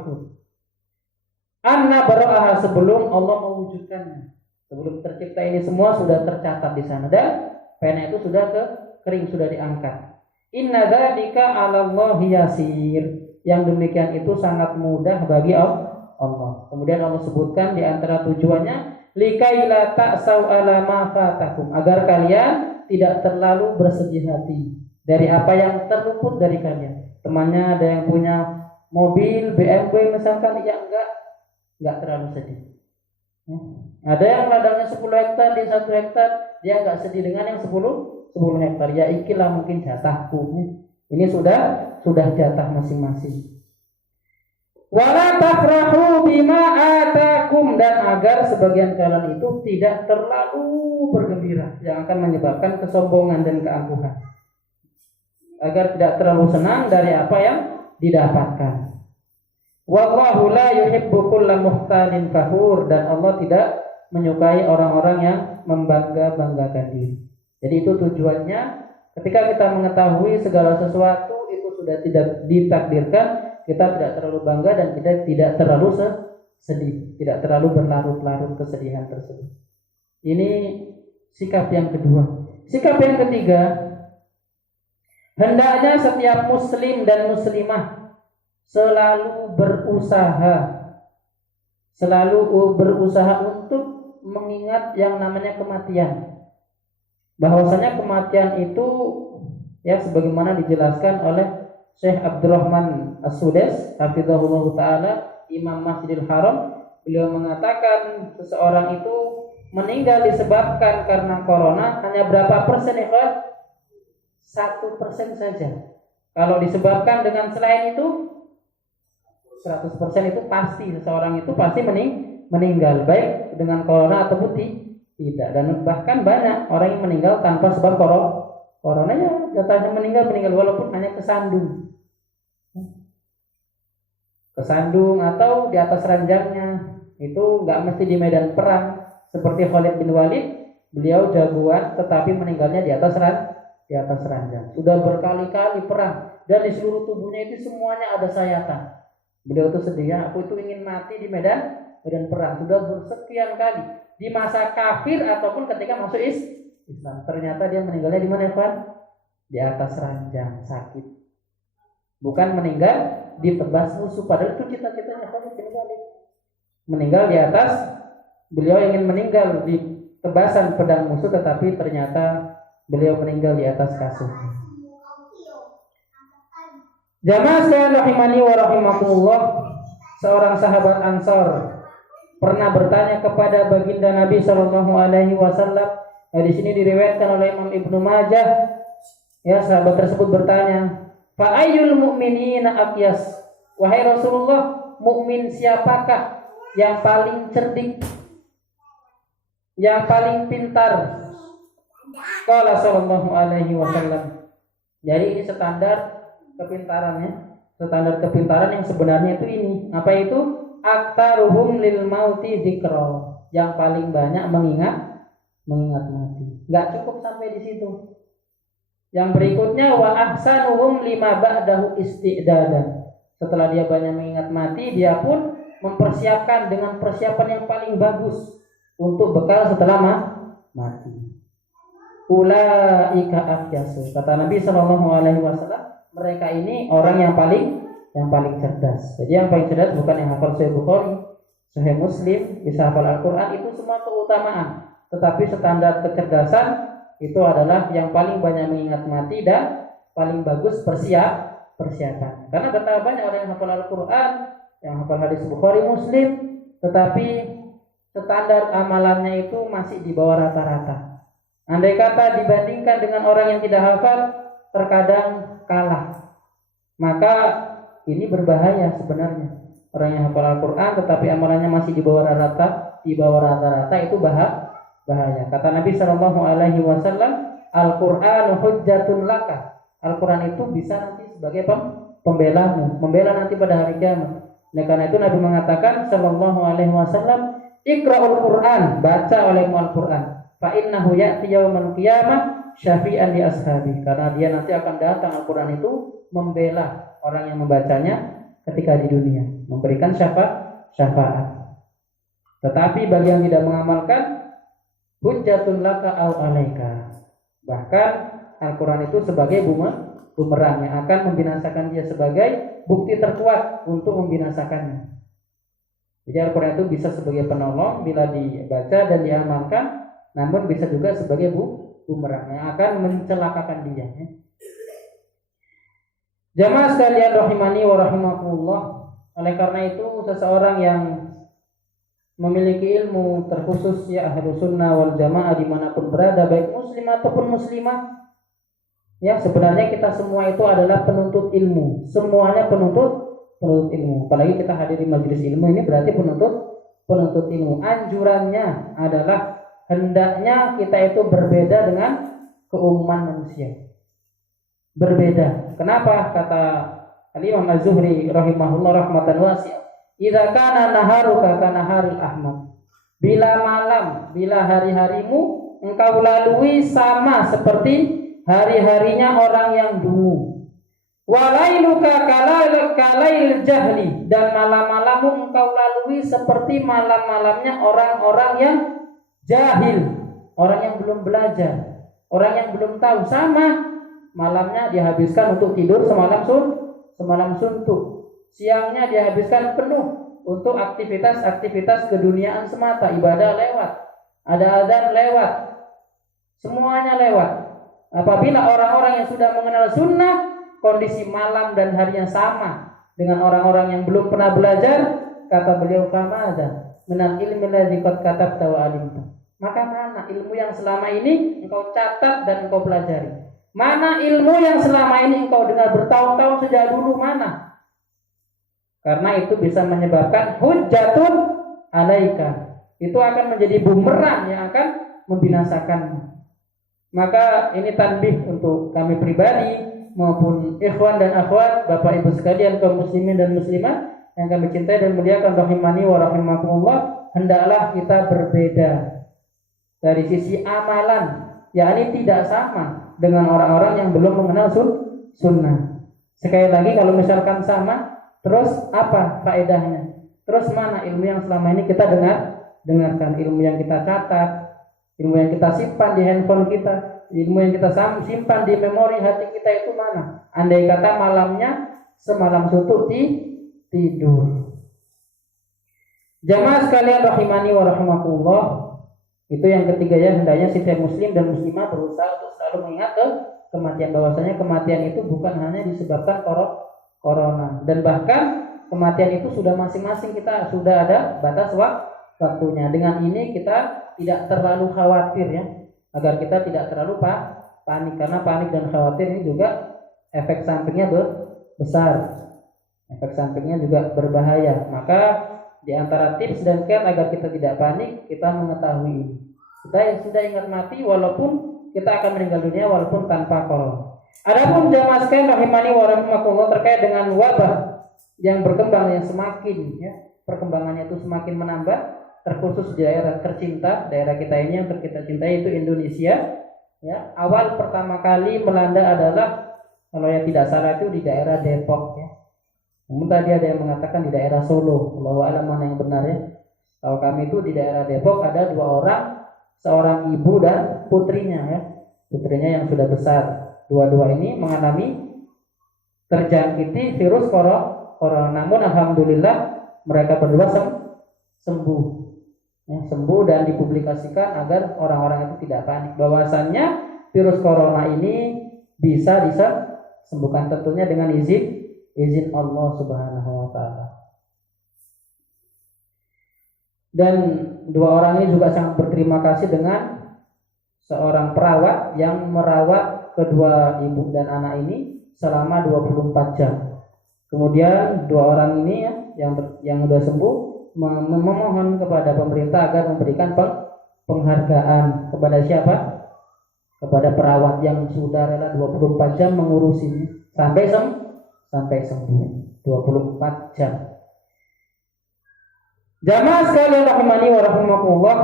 mahfuz. Anna bara'aha, sebelum Allah mewujudkannya. Sebelum tercipta ini semua sudah tercatat di sana dan pena itu sudah kering, sudah diangkat. Inna dzalika 'alallahi yasir. Yang demikian itu sangat mudah bagi Allah. Kemudian Allah sebutkan di antara tujuannya likaila ta'sau 'ala ma fatakum, agar kalian tidak terlalu bersedih hati dari apa yang terluput dari kalian. Temannya ada yang punya mobil BMW misalkan, ya enggak terlalu sedih. Ada yang ladangnya 10 hektar di 1 hektar, dia enggak sedih dengan yang 10 hektar. Ya ikilah mungkin jatahku. Ini sudah jatah masing-masing. Wala tafrahu bima atakum, dan agar sebagian kalian itu tidak terlalu bergembira yang akan menyebabkan kesombongan dan keangkuhan. Agar tidak terlalu senang dari apa yang didapatkan. Wallahu la yuhibbu kulla mukhtalin fakhur, dan Allah tidak menyukai orang-orang yang membangga-banggakan diri. Jadi itu tujuannya, ketika kita mengetahui segala sesuatu itu sudah tidak ditakdirkan, kita tidak terlalu bangga dan kita tidak terlalu sedih, tidak terlalu berlarut-larut kesedihan tersebut. Ini sikap yang kedua. Sikap yang ketiga, hendaknya setiap muslim dan muslimah selalu berusaha untuk mengingat yang namanya kematian. Bahwasanya kematian itu, ya sebagaimana dijelaskan oleh Syekh Abdurrahman As-Sudais hafizahullah ta'ala, Imam Masjidil Haram, beliau mengatakan seseorang itu meninggal disebabkan karena corona hanya berapa persen, ikhwan? 1% saja. Kalau disebabkan dengan selain itu 100% itu pasti seseorang itu pasti meninggal, baik dengan corona ataupun tidak. Dan bahkan banyak orang yang meninggal tanpa sebab coronanya, jatahnya meninggal walaupun hanya kesandung atau di atas ranjangnya. Itu nggak mesti di medan perang. Seperti Khalid bin Walid, beliau jagoan tetapi meninggalnya di atas ranjang. Sudah berkali-kali perang dan di seluruh tubuhnya itu semuanya ada sayatan. Beliau itu sedih, aku itu ingin mati di medan perang. Sudah bersekian kali di masa kafir ataupun ketika masuk Islam. Ternyata dia meninggalnya di mana, Pak? Di atas ranjang, sakit. Bukan meninggal ditebas musuh, padahal itu cita-citanya Khalid bin Walid. Meninggal di atas, beliau ingin meninggal di tebasan pedang musuh, tetapi ternyata beliau meninggal di atas kasur. Jamaah sekalian rahimani wa rahimakumullah, seorang sahabat Ansar pernah bertanya kepada baginda Nabi sallallahu alaihi wasallam. Di sini diriwayatkan oleh Imam Ibnu Majah. Ya, sahabat tersebut bertanya, "Fa ayyul mu'minina aqyas?" Wahai Rasulullah, mukmin siapakah yang paling cerdik, yang paling pintar? Qala sallallahu alaihi wasallam. Jadi ini standar kepintaran yang sebenarnya itu ini. Apa itu? Aktaruhum lil mauti dzikra, yang paling banyak mengingat mati. Enggak cukup sampai di situ. Yang berikutnya wa ahsanuhum lima ba'dahu isti'dadan. Setelah dia banyak mengingat mati, dia pun mempersiapkan dengan persiapan yang paling bagus untuk bekal setelah mati. Ulaika afyasu. Kata Nabi sallallahu alaihi wasallam, mereka ini orang yang paling cerdas. Jadi yang paling cerdas bukan yang hafal Sahih Bukhari, Sahih Muslim, bisa hafal Al-Qur'an, itu semua keutamaan. Tetapi standar kecerdasan itu adalah yang paling banyak mengingat mati dan paling bagus persiapan. Karena betapa banyak orang yang hafal Al-Qur'an, yang hafal hadis Bukhari, Muslim, tetapi standar amalannya itu masih di bawah rata-rata. Andai kata dibandingkan dengan orang yang tidak hafal, terkadang kalah. Maka ini berbahaya sebenarnya. Orang yang hafal Al-Qur'an tetapi amalannya masih di bawah rata-rata itu bahaya. Kata Nabi sallallahu alaihi wasallam, Al-Qur'anu hujjatun laka. Al-Qur'an itu bisa nanti sebagai pembelamu, membela nanti pada hari kiamat. Nah, karena itu Nabi mengatakan sallallahu alaihi wasallam, Iqra'ul Qur'an, baca olehmu Al-Qur'an. Fa innahu ya'ti yaumal qiyamah syafi'an li ashabi. Karena dia nanti akan datang, Al-Qur'an itu membela orang yang membacanya ketika di dunia, memberikan syafaat. Tetapi bagi yang tidak mengamalkan, hujjatun laka au alaika. Bahkan Al-Quran itu sebagai bumerang yang akan membinasakan dia, sebagai bukti terkuat untuk membinasakannya. Jadi Al-Quran itu bisa sebagai penolong bila dibaca dan diamalkan, namun bisa juga sebagai bumerang yang akan mencelakakan dia. Jamaah sekalian rahimani wa rahimakumullah. Oleh karena itu seseorang yang memiliki ilmu terkhusus, ya ahlu sunnah wal jamaah dimanapun berada, baik muslim ataupun muslimah, ya sebenarnya kita semua itu adalah penuntut ilmu. Semuanya penuntut ilmu. Apalagi kita hadir di majelis ilmu ini berarti penuntut ilmu. Anjurannya adalah hendaknya kita itu berbeda dengan keumuman manusia. Berbeda. Kenapa? Kata Al-Imam Az-Zuhri rahimahullah rahmatan wasi'ah, idza kana naharuka kana haril ahmad. Bila hari-harimu engkau lalui sama seperti hari-harinya orang yang dungu. Walailuka kalail jahli, dan malam-malammu engkau lalui seperti malam-malamnya orang-orang yang jahil, orang yang belum belajar, orang yang belum tahu. Sama, malamnya dihabiskan untuk tidur semalam suntuk, siangnya dihabiskan penuh untuk aktivitas keduniaan semata, ibadah lewat, ada azan lewat, semuanya lewat. Apabila orang-orang yang sudah mengenal sunnah, kondisi malam dan harinya sama dengan orang-orang yang belum pernah belajar, kata beliau, famada minal ilmi alladzi qad katabta wa alimta. Maka mana ilmu yang selama ini engkau catat dan engkau pelajari? Mana ilmu yang selama ini engkau dengar bertahun-tahun sejak dulu, mana? Karena itu bisa menyebabkan hujjatun alaika. Itu akan menjadi bumerang yang akan membinasakanmu. Maka ini tanbih untuk kami pribadi maupun ikhwan dan akhwat, Bapak Ibu sekalian, kaum muslimin dan muslimat yang kami cintai dan muliakan rahimani wa rahimakumullah, hendaklah kita berbeda dari sisi amalan, yakni tidak sama dengan orang-orang yang belum mengenal sunnah. Sekali lagi, kalau misalkan sama, terus apa faedahnya? Terus mana ilmu yang selama ini kita dengarkan, ilmu yang kita catat, ilmu yang kita simpan di handphone kita, ilmu yang kita simpan di memori hati kita itu mana? Andai kata malamnya semalam suntuk tidur. Jamaah sekalian rahimani wa rahimakumullah, itu yang ketiga ya, hendaknya setiap muslim dan muslimah berusaha untuk selalu mengingat kematian, bahwasanya kematian itu bukan hanya disebabkan corona, dan bahkan kematian itu sudah masing-masing kita sudah ada batas waktunya. Dengan ini kita tidak terlalu khawatir ya, agar kita tidak terlalu panik, karena panik dan khawatir ini juga efek sampingnya besar, efek sampingnya juga berbahaya. Maka di antara tips dan kiat agar kita tidak panik, kita mengetahui ini. Kita yang sudah ingat mati, walaupun kita akan meninggal dunia walaupun tanpa corona. Adapun jamaah sekalian rahimani wa rahimakumullah, terkait dengan wabah yang berkembang, yang semakin ya, perkembangannya itu semakin menambah, terkhusus di daerah tercinta, daerah kita ini yang kita cintai, itu Indonesia. Ya, awal pertama kali melanda adalah, kalau yang tidak salah itu di daerah Depok ya. Namun tadi ada yang mengatakan di daerah Solo. Wallahu a'lam mana yang benar ya. Kalau kami itu di daerah Depok ada 2 orang, seorang ibu dan putrinya ya. Putrinya yang sudah besar. Dua-dua ini mengalami terjangkiti virus corona. Namun alhamdulillah mereka berdua sembuh. Ya, sembuh dan dipublikasikan agar orang-orang itu tidak panik, bahwasannya virus corona ini bisa disembuhkan, tentunya dengan izin Allah Subhanahu wa taala. Dan 2 orang ini juga sangat berterima kasih dengan seorang perawat yang merawat kedua ibu dan anak ini selama 24 jam. Kemudian 2 orang ini ya, yang sudah sembuh memohon kepada pemerintah agar memberikan penghargaan kepada siapa? Kepada perawat yang sudah rela 24 jam mengurusinya sampai sembuh. 24 jam. Jamaah sekalian rahimani wa rahimakumullah,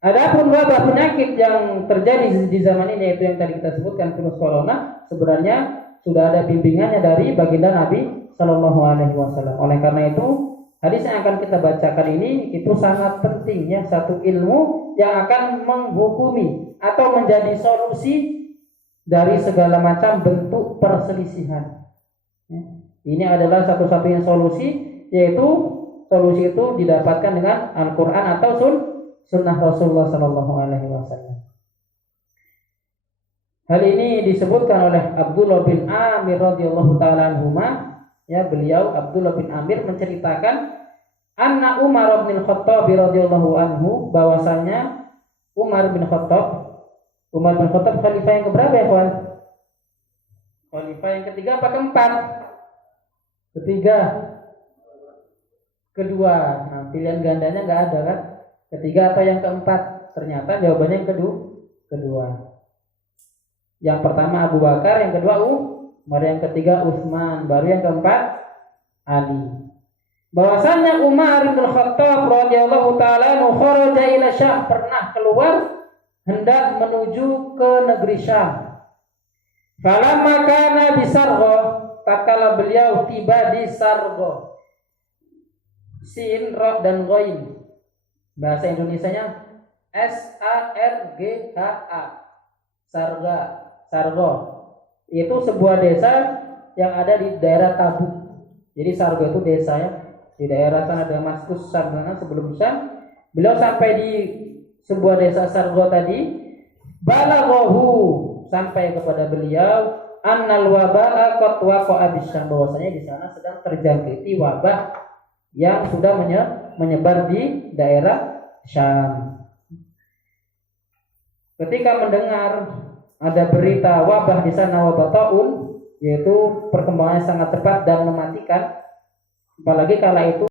adapun wabah penyakit yang terjadi di zaman ini, yaitu yang tadi kita sebutkan virus corona, sebenarnya sudah ada bimbingannya dari baginda Nabi Shallallahu Alaihi Wasallam. Oleh karena itu, hadis yang akan kita bacakan ini itu sangat penting ya, satu ilmu yang akan menghukumi atau menjadi solusi dari segala macam bentuk perselisihan. Ya. Ini adalah satu-satunya solusi, yaitu solusi itu didapatkan dengan Al-Quran atau Sunnah Rasulullah Sallallahu Alaihi Wasallam. Hal ini disebutkan oleh Abdullah bin Amir radhiyallahu taala anhuma. Ya, beliau Abdullah bin Amir menceritakan anna Umar bin Khattab radhiyallahu anhu, bahwasanya Umar bin Khattab khalifah yang keberapa ya kawan? Khalifah yang ketiga apa keempat? Ketiga. Kedua. Nah, pilihan gandanya nggak ada kan? Ketiga apa yang keempat? Ternyata jawabannya yang kedua. Yang pertama Abu Bakar, yang kedua Umar, yang ketiga Utsman, baru yang keempat Ali. Bahwasanya Umar bin Khattab radhiyallahu taala kharaja ila Syam, pernah keluar hendak menuju ke negeri Syam. Falamma kana bi Sargha, tatkala beliau tiba di Sargha. Sin, ra dan ghain. Bahasa Indonesianya Sargha. Sargha itu sebuah desa yang ada di daerah Tabuk. Jadi Sargha itu desa ya, di daerah sana Damaskus sana sebelum Syam. Beliau sampai di sebuah desa Sargha tadi, balaghahu, sampai kepada beliau annal waba'a qad waqa'a bisyam, bahwasanya di sana sedang terjangkiti wabah yang sudah menyebar di daerah Syam. Ketika mendengar ada berita wabah di sana, wabah taun, yaitu perkembangannya sangat cepat dan mematikan, apalagi kala itu